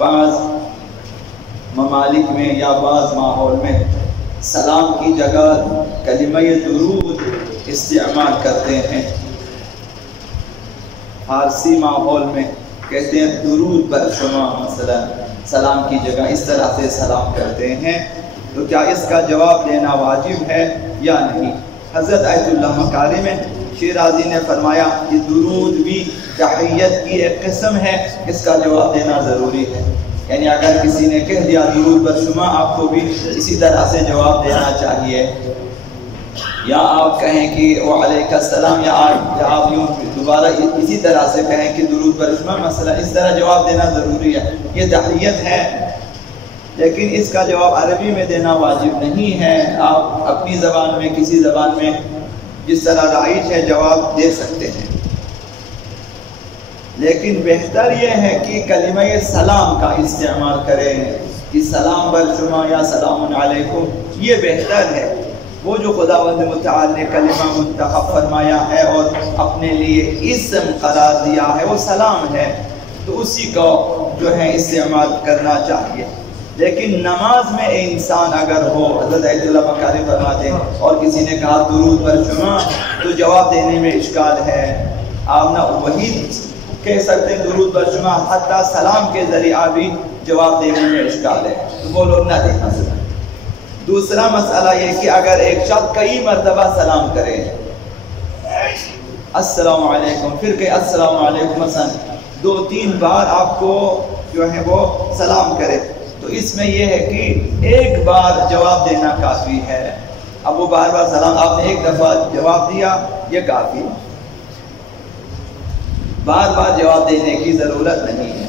بعض ممالک میں یا بعض ماحول میں سلام کی جگہ کلمہ درود استعمال کرتے ہیں. فارسی ماحول میں کہتے ہیں درود بر شما، مثلا سلام کی جگہ اس طرح سے سلام کرتے ہیں. تو کیا اس کا جواب دینا واجب ہے یا نہیں؟ حضرت آیت اللہ مکارم شیرازی نے فرمایا کہ درود بھی تحیت کی ایک قسم ہے، اس کا جواب دینا ضروری ہے. یعنی اگر کسی نے کہہ دیا درود بر شما، آپ کو بھی اسی طرح سے جواب دینا چاہیے. یا آپ کہیں کہ وعلیکم السلام، یا آپ یوں دوبارہ اسی طرح سے کہیں کہ درود بر شما، مثلا اس طرح جواب دینا ضروری ہے. یہ تحیت ہے، لیکن اس کا جواب عربی میں دینا واجب نہیں ہے. آپ اپنی زبان میں، کسی زبان میں جس طرح رائج ہے جواب دے سکتے ہیں. لیکن بہتر یہ ہے کہ کلمہ سلام کا استعمال کریں کہ سلام بر شما یا سلام علیکم، یہ بہتر ہے. وہ جو خداوند متعال نے کلمہ منتخب فرمایا ہے اور اپنے لیے اسم قرار دیا ہے وہ سلام ہے، تو اسی کو جو ہے استعمال کرنا چاہیے. لیکن نماز میں انسان اگر ہو، حضرت آیت اللہ مکاری فرماتے ہیں، اور کسی نے کہا درود بر شما، تو جواب دینے میں اشکال ہے. آپ نہ وہی کہہ سکتے ہیں درود بر شما، حتیٰ سلام کے ذریعہ بھی جواب دینے میں اشکال ہے، تو وہ لوگ نہ دیکھا سکتے. دوسرا مسئلہ یہ کہ اگر ایک شخص کئی مرتبہ سلام کرے، السلام علیکم، پھر کہ السلام علیکم، مثلا 2-3 بار آپ کو جو ہے وہ سلام کرے، تو اس میں یہ ہے کہ ایک بار جواب دینا کافی ہے. اب وہ بار بار سلام، آپ نے ایک دفعہ جواب دیا، یہ کافی ہے، بار بار جواب دینے کی ضرورت نہیں ہے.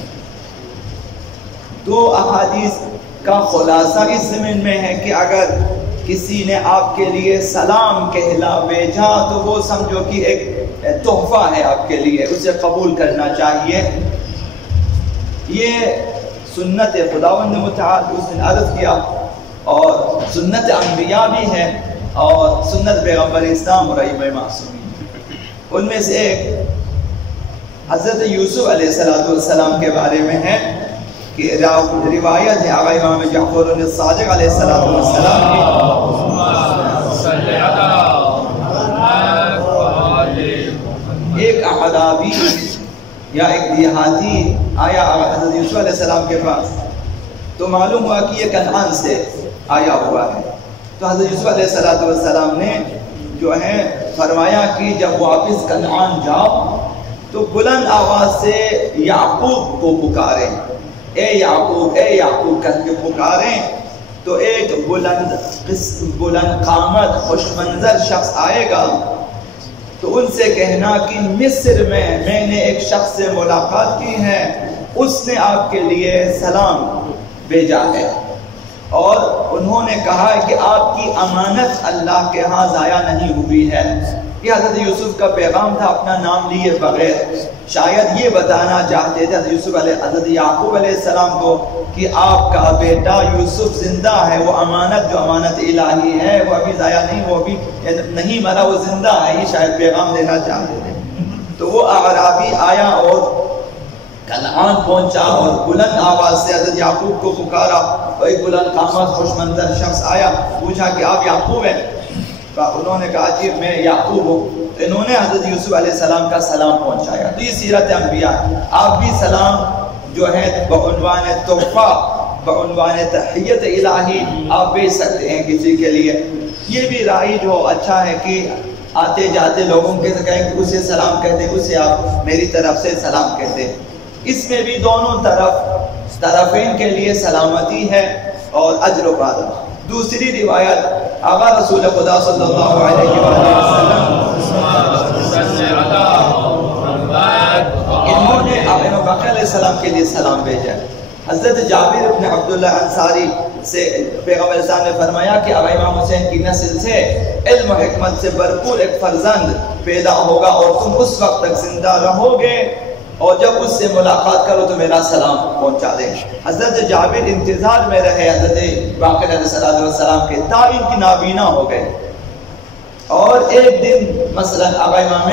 2 احادیث کا خلاصہ اس ضمن میں ہے کہ اگر کسی نے آپ کے لیے سلام کہلا بھیجا تو وہ سمجھو کہ ایک تحفہ ہے آپ کے لیے، اسے قبول کرنا چاہیے. یہ سنت خداوند متعال اس نے عرض کیا، اور سنت انبیاء بھی ہے، اور سنت پیغمبر اسلام اور ائمہ معصومین. ان میں سے ایک حضرت یوسف علیہ السلام کے بارے میں ہے کہ روایت ہے آقا امام جعفر الصادق علیہ السلام کی ایک اعرابی یا ایک دیہاتی آیا حضرت یوسف علیہ السلام کے پاس، تو معلوم ہوا کہ یہ کنعان سے آیا ہوا ہے. تو حضرت یوسف علیہ السلام نے جو ہے فرمایا کہ جب واپس کنعان جاؤ تو بلند آواز سے یعقوب کو پکاریں، اے یعقوب اے یعقوب کہہ کے پکاریں. تو ایک بلند قامت خوش منظر شخص آئے گا، تو ان سے کہنا کہ مصر میں نے ایک شخص سے ملاقات کی ہے، اس نے آپ کے لیے سلام بھیجا ہے، اور انہوں نے کہا کہ آپ کی امانت اللہ کے ہاں ضائع نہیں ہوئی ہے. یہ حضرت یوسف کا پیغام تھا اپنا نام لیے بغیر. شاید یہ بتانا چاہتے تھے حضرت یعقوب علیہ السلام کو کہ آپ کا بیٹا یوسف زندہ ہے، وہ امانت جو امانت الہی ہے وہ ابھی ضائع نہیں، وہ ابھی نہیں مرا، وہ زندہ ہے. یہ شاید پیغام دینا چاہتے تھے. تو وہ اعرابی آیا اور کنعان پہنچا اور بلند آواز سے حضرت یعقوب کو پکارا. تو ایک بلند قامت خوش منظر شخص آیا، پوچھا کہ آپ یعقوب ہیں؟ انہوں نے کہا جی میں یعقوب ہوں. تو انہوں نے حضرت یوسف علیہ السلام کا سلام پہنچایا. تو یہ سیرت انبیاء. آپ بھی سلام جو ہے بعنوان تحفہ، بعنوان تحیت الہی آپ بھیج سکتے ہیں کسی کے لیے. یہ بھی رائج ہو، اچھا ہے کہ آتے جاتے لوگوں کے سے کہیں کہ اسے سلام کہتے، اسے آپ میری طرف سے سلام کہتے. اس میں بھی دونوں طرفین کے لیے سلامتی ہے اور اجر و بادہ. دوسری روایت آقا رسول خدا صلی اللہ علیہ وسلم انہوں نے ابو بکر علیہ السلام کے لیے سلام بھیجا. حضرت جابر بن عبداللہ انصاری سے پیغمبر اسلام نے فرمایا کہ آقا امام حسین کی نسل سے علم و حکمت سے بھرپور ایک فرزند پیدا ہوگا اور تم اس وقت تک زندہ رہو گے، اور جب اس سے ملاقات کرو تو میرا سلام پہنچا دیں. حضرت جابر انتظار میں رہے حضرت باقر علیہ السلام کے تا ان کی نابینا ہو گئے. اور ایک دن مثلا آقا امام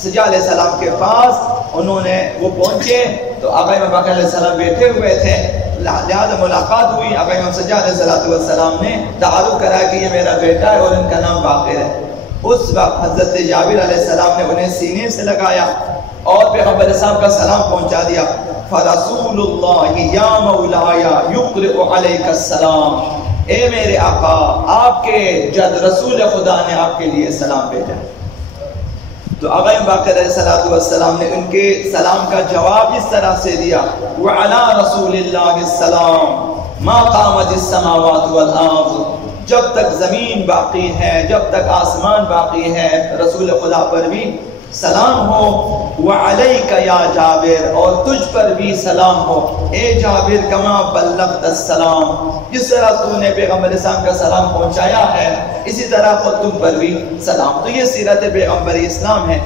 سجا علیہ السلام کے پاس انہوں نے وہ پہنچے تو تو آقا امام باقر علیہ السلام بیٹھے ہوئے تھے، لہذا ملاقات ہوئی، آقا امام سجاد علیہ السلام نے تعارف کرا کہ یہ میرا بیٹا ہے اور ان کا نام باقر ہے۔ اس وقت حضرت جابر علیہ السلام نے انہیں سینے سے لگایا اور پیغمبر اسلام کا سلام پہنچا دیا۔ فَرَسُولُ اللَّهِ يَا مَوْلَايَ يُقْرِئُ عَلَيْكَ السَّلَامِ، اے میرے آقا، آپ کے جد رسول خدا نے آپ کے لیے سلام بھیجا۔ تو آقا باقر علیہ السلام نے ان کے سلام کا جواب اس طرح سے دیا، وَعَلَىٰ رَسُولِ اللَّهِ السَّلَامِ مَا قَامَتِ السَّمَاوَاتُ وَالْأَرْضُ، جب تک زمین باقی ہے، جب تک آسمان باقی ہے، رسول خدا پر بھی سلام ہو۔ وَعَلَيْكَ يَا جابر، اور تجھ پر بھی سلام ہو اے جابر، کما بلغت السلام، جس طرح تو نے پیغمبر اسلام کا سلام پہنچایا ہے اسی طرح خود تم پر بھی سلام۔ تو یہ سیرت پیغمبر اسلام ہے۔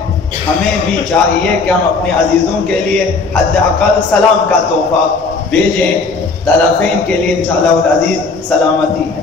ہمیں بھی چاہیے کہ ہم اپنے عزیزوں کے لیے حد اقل سلام کا تحفہ بھیجیں، طرفین کے لیے انشاءاللہ العزیز سلامتی ہے۔